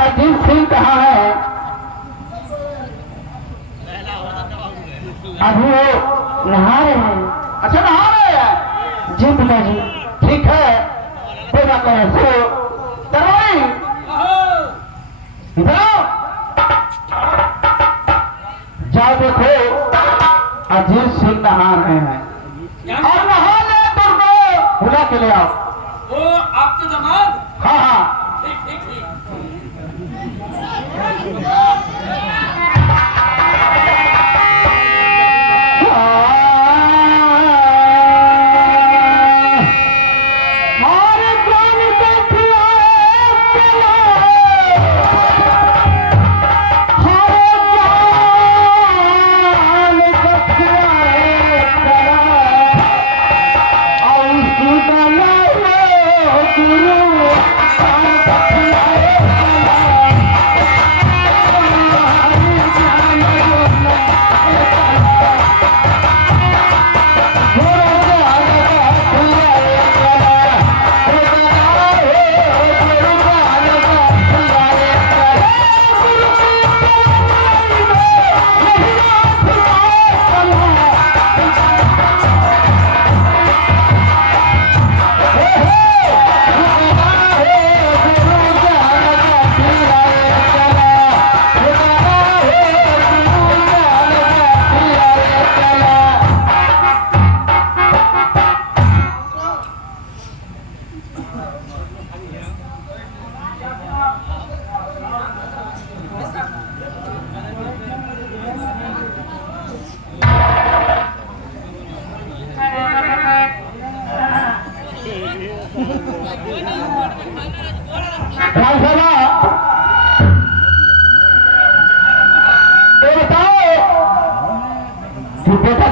अजीत सिंह कहाँ है? अभी वो नहा रहे हैं। अच्छा नहा रहे हैं जी पिताजी। ठीक है कोई बात नहीं। सो दरवाई जाओ देखो अजीत सिंह नहा रहे हैं और नहा ले तुमको बुला के ले आओ। वो आपके दामाद? हाँ हाँ ठीक ठीक ठीक।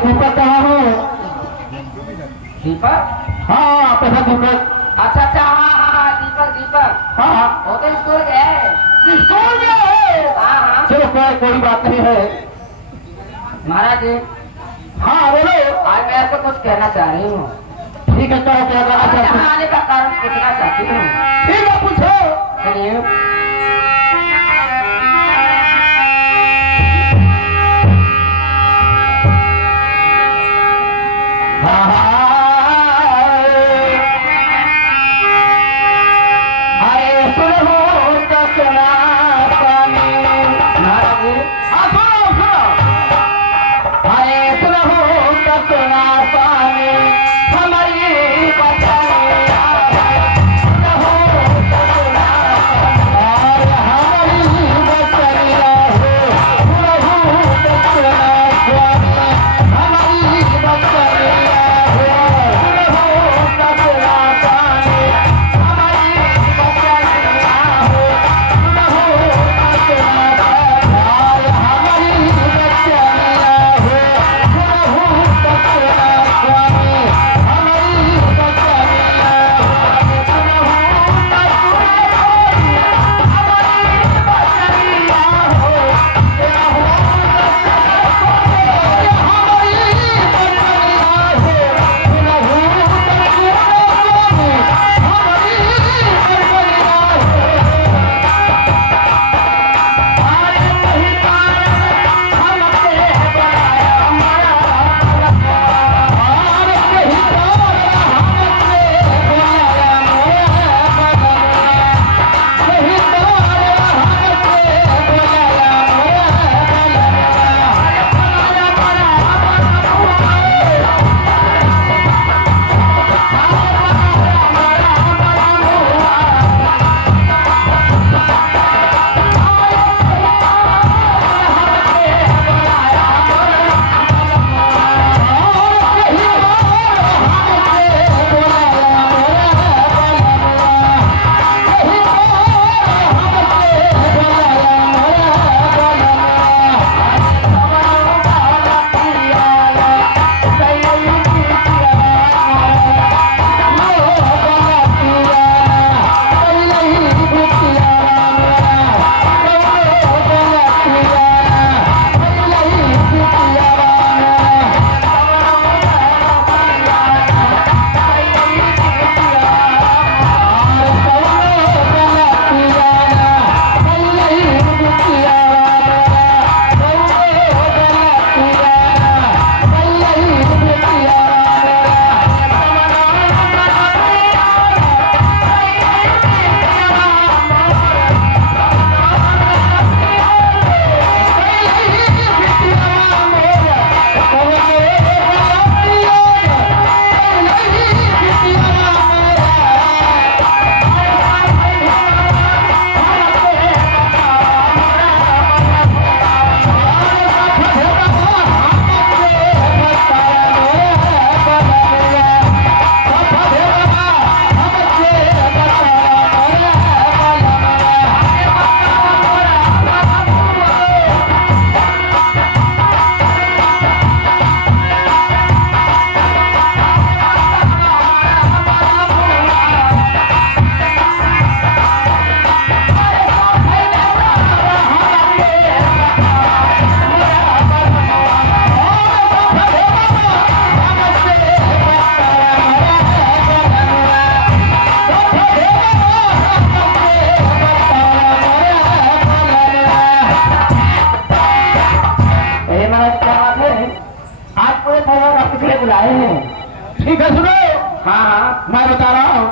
दीपक कहाँ है? दीपक? हाँ पैसा दीपक। अच्छा अच्छा हाँ हाँ हाँ दीपक दीपक। हाँ हाँ वो तो स्कूल गया है। स्कूल में है। हाँ हाँ चलो कोई बात नहीं है। महाराज जी हाँ बोलो। आज मैं आपको कुछ कहना चाह रही हूँ। ठीक है कहो क्या कहना चाहते यहाँ आने का कारण पूछना चाहती हूँ। ठीक है पूछो। चलिए बुलाए हैं। ठीक है सुनो, हाँ हाँ मैं बता रहा हूँ।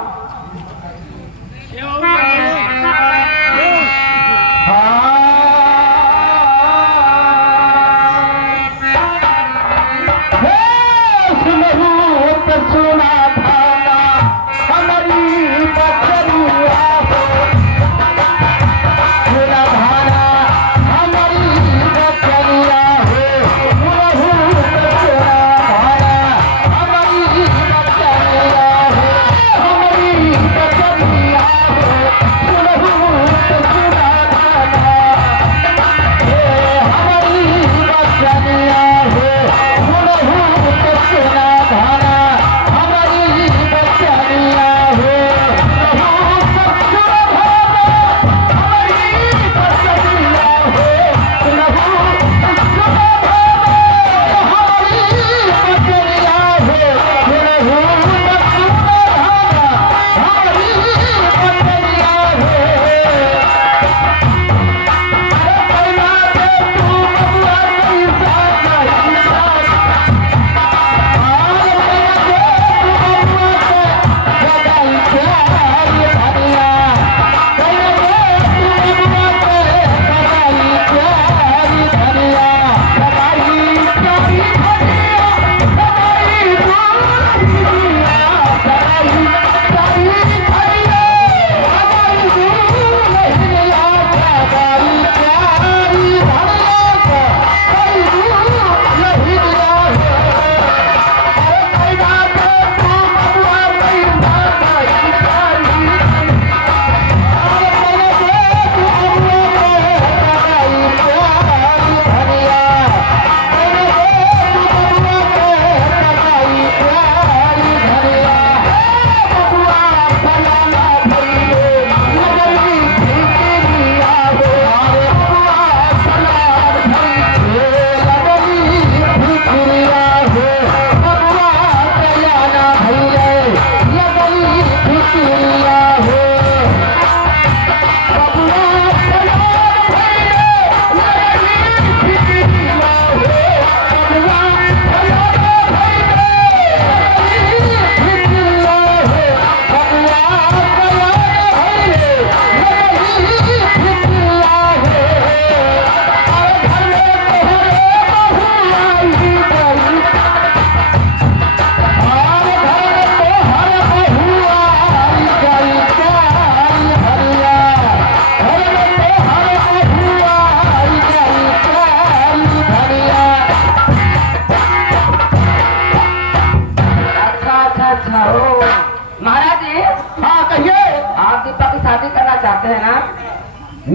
महाराज जी, हाँ कहिए। आप दीपक की शादी करना चाहते हैं ना?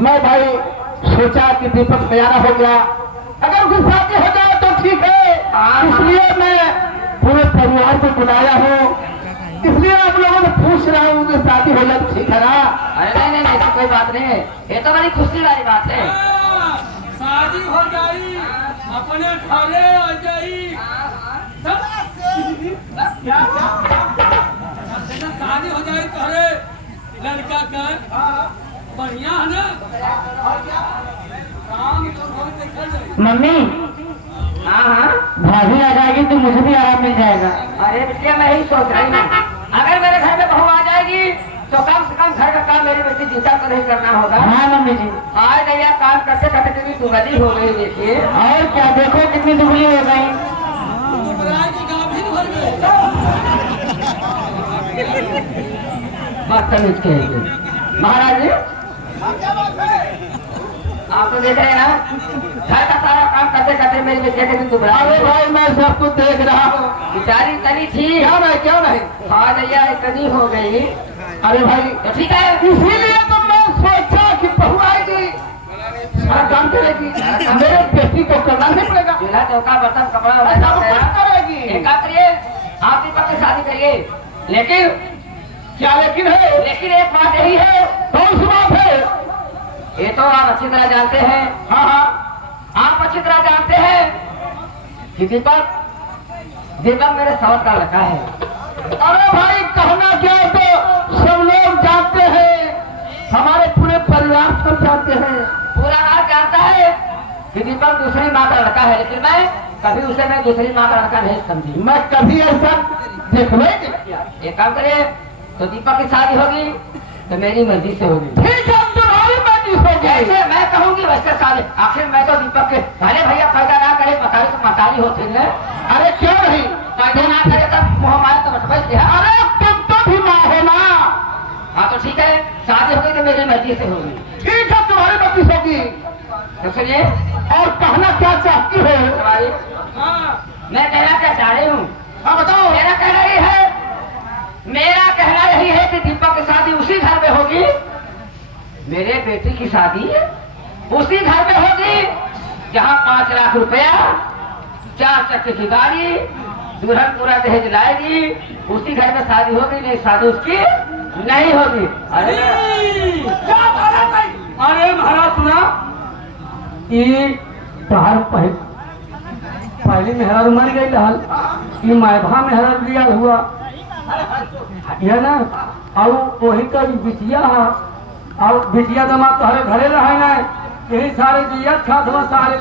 मैं भाई सोचा कि दीपक तैयार हो गया, अगर उसकी शादी हो जाए तो ठीक है, इसलिए मैं पूरे परिवार को बुलाया हूँ, इसलिए आप लोगों से पूछ रहा हूँ कि शादी हो जाए तो ठीक है ना? अरे नहीं नहीं, ऐसी कोई बात नहीं है, ये तो बड़ी खुशी वाली बात है। शादी हो जाई, अपने घरे आ जाई। शादी हो जाए तोहरे लड़का का, बढ़िया है ना? काम तो बहुत देखा जाए। मम्मी, हाँ हाँ, भाभी आ जाएगी तो मुझे भी आराम मिल जाएगा। अरे बेटिया मैं ही सोच रही हूँ, अगर मेरे घर में बहू आ जाएगी तो कम से कम घर का काम मेरी बेटी जीता तो नहीं करना होगा। हाँ मम्मी जी। आज भैया काम करते करते कितनी दुबली हो गई देखिए। और क्या, देखो कितनी दुबली हो गई। बुराई की गाभिन भर गए। बदतमीज के महाराज जी, आप तो देख रहे हैं ना, घर का सारा काम करते करते मेरी बेटिया कितनी दुबला। अरे भाई मैं सब कुछ देख रहा हूँ। बेचारी तनी थी, क्या नहीं क्या नहीं। हाँ भैया इतनी हो गई। अरे भाई तो ठीक है, इसीलिए तो मैं सोचा कि बहू आएगी, सारा काम करेगी, मेरे बेटी को करना नहीं पड़ेगा। चूल्हा चौका बर्तन कपड़ा ऐसा वो कुछ करेगी। एक काम करिए, आप दीपक की शादी करिए, लेकिन क्या लेकिन है? लेकिन एक बात यही है, कौन सी बात है? ये तो आप अच्छी तरह जानते हैं, हाँ हाँ, आप अच्छी तरह जानते हैं कि दीपक मेरे सवत का लड़का है। अरे भाई कहना क्या, तो सब लोग जानते हैं, हमारे पूरे परिवार सब जानते हैं। पूरा गाँव जानता है कि दीपक दूसरी माँ का लड़का है, लेकिन मैं कभी उसे मैं दूसरी माँ का लड़का नहीं समझी। मैं कभी ऐसा देखना ही नहीं किया। एक काम करे, तो दीपक की शादी होगी तो मेरी मर्जी से होगी। ठीक है, तुम्हारी मर्जी होगी। जैसे मैं कहूँगी वैसे शादी। आखिर मैं तो दीपक के भले भैया फायदा ना करे, मतारी तो मतारी होती है। अरे क्यों नहीं, फायदा ना करे तब मुँह मारे तो बटवाई है। अरे तुम तो भी माँ हो ना। हाँ तो ठीक है, शादी होगी तो मेरी मर्जी से होगी। ठीक है, तुम्हारी मर्जी होगी। तो सुनिए, और कहना क्या चाहती हो? तुम्हारी हाँ मैं कहना क्या चाह रही हूँ, हाँ बताओ। मेरा कहना यही है कि दीपक की शादी उसी घर में होगी, मेरे बेटी की शादी उसी घर में होगी जहाँ 5 लाख रुपया, 4 चक्के की गाड़ी, दुल्हन पूरा दहेज लाएगी। उसी घर में शादी होगी, नहीं शादी उसकी नहीं होगी। अरे क्या महाराज भाई? अरे महाराज सुना, ये तार पहली मेहरारू मर गई लाल, ये मायभा मेहरारू लिया हुआ है ना, और वही का बिटिया है, और बिटिया दमा तोहरे घरे रहे ना, यही सारे जियत खात हुआ सारे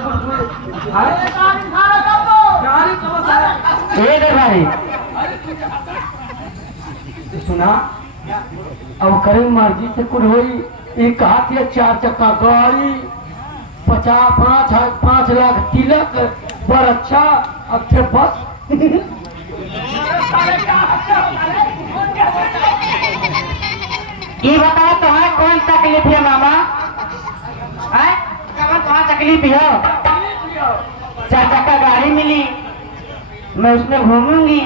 भाई सुना। अब करे मर्जी से कुछ होई, ये कहा थी 4 चक्का गाड़ी, 5 लाख तिलक, बड़ अच्छा। अब थे बस ये बताओ तुम्हारा कौन तकलीफ है मामा? कहाँ तकलीफ है? 4 चक्का गाड़ी मिली, मैं उसमें घूमूंगी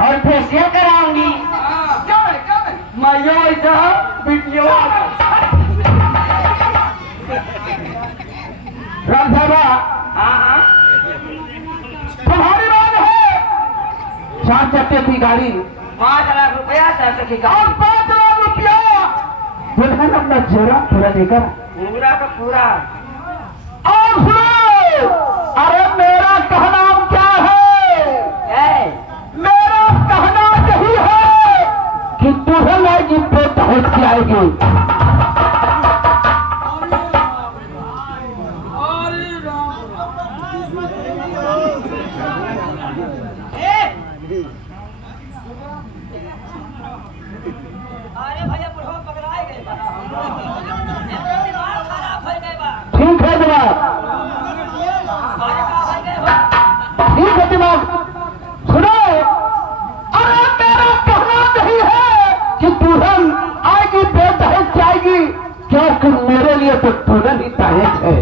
और फेशियल कराऊंगी। मायो ऐसा बिटियो राम बाबा, तुम्हारी बात है 4 चक्के की गाड़ी, 5 लाख रुपया, 4 चक्के की और गाड़ी, 5 लाख रुपया दुल्हन अपना जोड़ा पूरा लेकर। पूरा का पूरा। और सुनो, अरे मेरा कहना क्या है? मेरा कहना यही है कि दुल्हन आएगी तो दहेज की आएगी। अरे राम अरे भैया बुढ़वा पकड़ाए गए बा। दिमाग खराब हो गए बा। ठीक है दिमाग, अरे का हो गए बा? ठीक है दिमाग। सुनो, अरे मेरा कहना नहीं है कि दुल्हन आएगी तो दहेज की आएगी, क्योंकि मेरे लिए तो दुल्हन ही दहेज है।